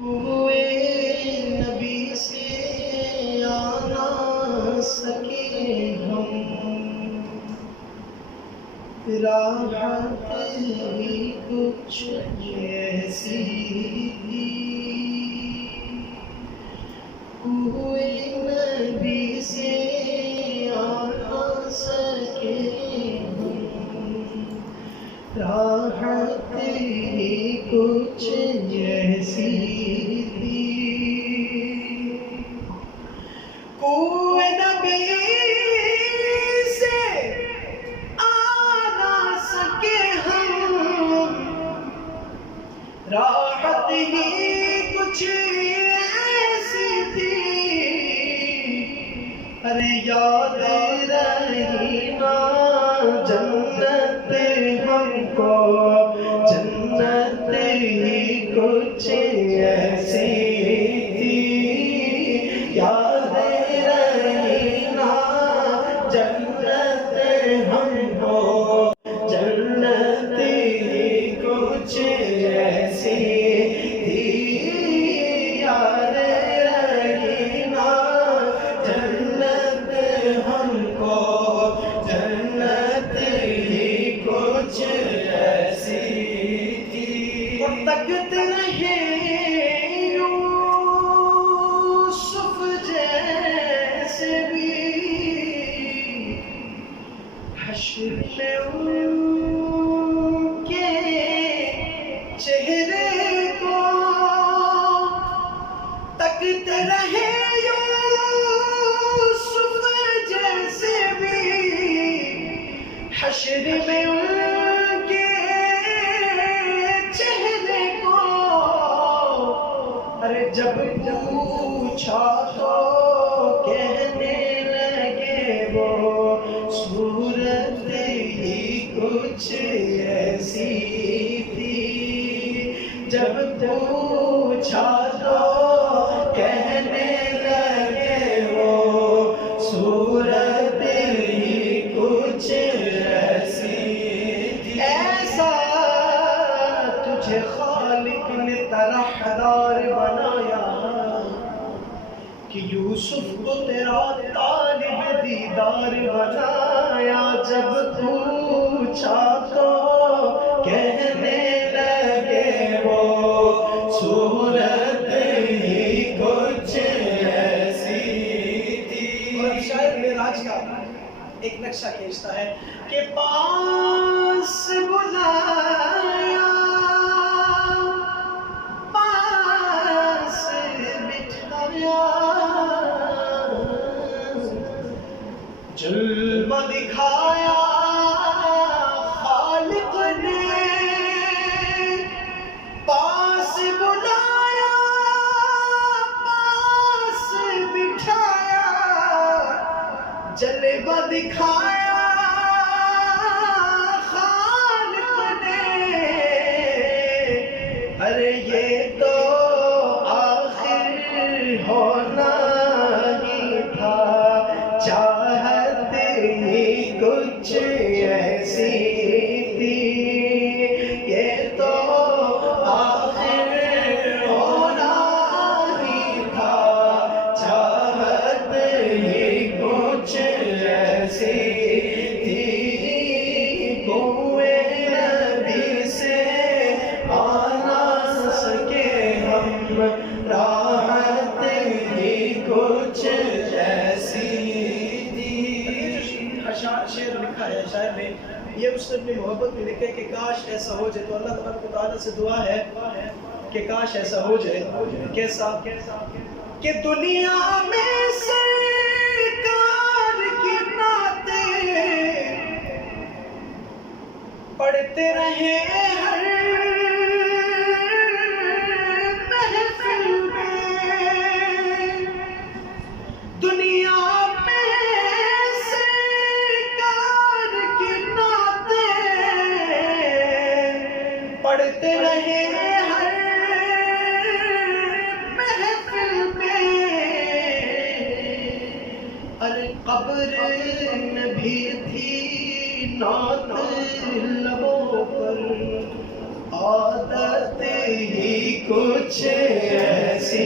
کوئے نبی سے آ نہ سکے ہم، راحت ہی کچھ ایسی تھی۔ کوئے نبی سے آ نہ سکے ہم، راحت ہی کچھ ایسی تھی۔ کوئے نبی سے آ نہ سکے ہم، راحت ہی کچھ ایسی تھی۔ ارے یاد رہی نا جنت ہم کو، جنت ہی کچھ ایسی تھی۔ یاد رہی نا جنت ہم کو، جنت ہی کچھ ایسی تھی۔ یاد رہی نا جنت ہم کو، جنت ہی کچھ ایسی تھی۔ اور تکتے رہے یوسف جیسے بھی حشر میں ان کے چہرے کو، تکتے رہے یوسف جیسے بھی حشر میں ان کے چہرے کو۔ ارے جب پوچھا تو کہنے لگے وہ صورت ہی کچھ ایسی تھی۔ جب پوچھا تو کہنے لگے وہ صورت ہی کچھ ایسی تھی۔ ایسا تجھے خالق نے طرحدار بنایا کہ یوسف کو تیرا طالب دیدار بنایا۔ جب پوچھا تو کہنے لگے وہ صورت ہی کچھ ایسی تھی۔ اور شاید معراج کا ایک نقشہ کھینچتا ہے کہ پاس بلایا، پاس بٹھایا، جلوہ دکھایا خالق نے، پاس بلایا، پاس بٹھایا، جلوہ دکھایا خالق نے۔ ارے یہ تو آخر ہونا ہی تھا، چاہت ہی کچھ ایسی تھی۔ یہ تو آخر ہونا ہی تھا، چاہت ہی کچھ ایسی تھی۔ کوئے نبی سے آ نہ سکے ہم، راحت ہی کچھ ایسی تھی۔ شعر لکھا ہے شاعر نے، یہ اس نے اپنی محبت میں لکھا ہے کہ کاش ایسا ہو جائے۔ تو اللہ تبارک و تعالیٰ سے دعا ہے کہ کاش ایسا ہو جائے۔ کیسا کہ دنیا میں سرکار کی نعتیں پڑھتے رہے ہر محفل میں، دنیا میں سرکار کی نعتیں پڑھتے رہے ہر محفل میں۔ ارے قبر نبی تھی نعت لبوں پر، عادت ہی کچھ ایسی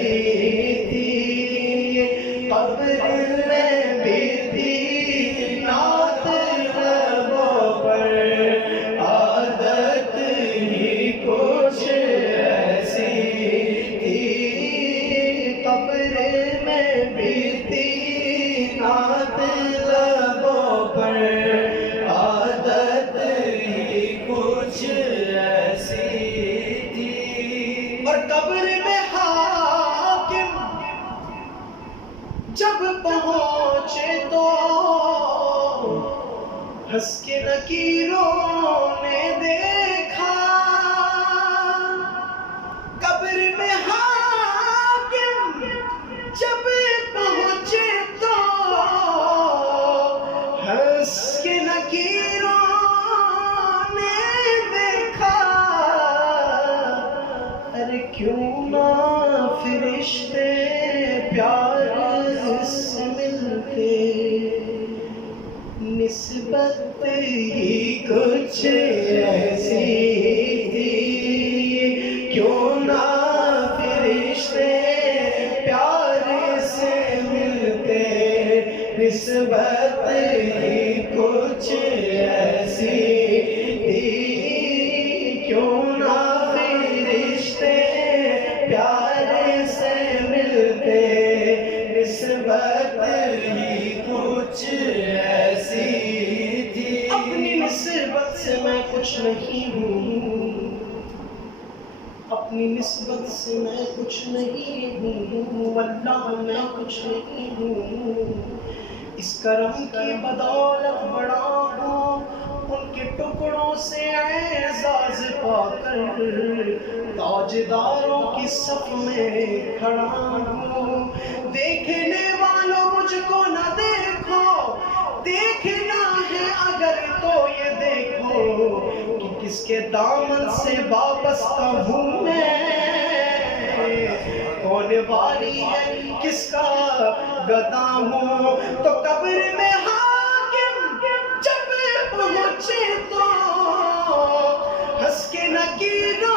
تھی، قبر میں بھی تھی نعت لبوں پر، عادت ہی کچھ ایسی تھی، قبر میں بھی تھی نعت لبوں پر، عادت ہی کچھ ایسی تھی۔ اور قبر میں حاکم جب پہنچے تو ہنس کے نکیروں نے دیکھا، قبر میں حاکم جب پہنچے تو ہنس کے نکیروں نے دیکھا، ارے کیوں نہ فرشتے پیار سے ملتے، نسبت ہی کچھ ایسی تھی، کیوں نہ فرشتے پیار سے ملتے، نسبت ہی کچھ ایسی تھی، کیوں نہ فرشتے پیار سے ملتے، نسبت ہی کچھ ایسی تھی۔ اپنی نسبت سے میں کچھ نہیں ہوں، اپنی نسبت سے میں کچھ نہیں ہوں، واللہ میں کچھ نہیں ہوں، اس کرم کی بدولت بڑا ہوں، ان کے ٹکڑوں سے اعزاز پا کر تاجداروں کی صف میں کھڑا ہوں۔ دیکھنے والوں مجھ کو نہ دیکھو، دیکھنا ہے اگر تو یہ دیکھو کہ کس کے دامن سے وابستہ ہوں میں، کون والی ہے کس کا گدا ہوں۔ تو قبر میں حاکم جب پہنچے تو ہنس کے نکیروں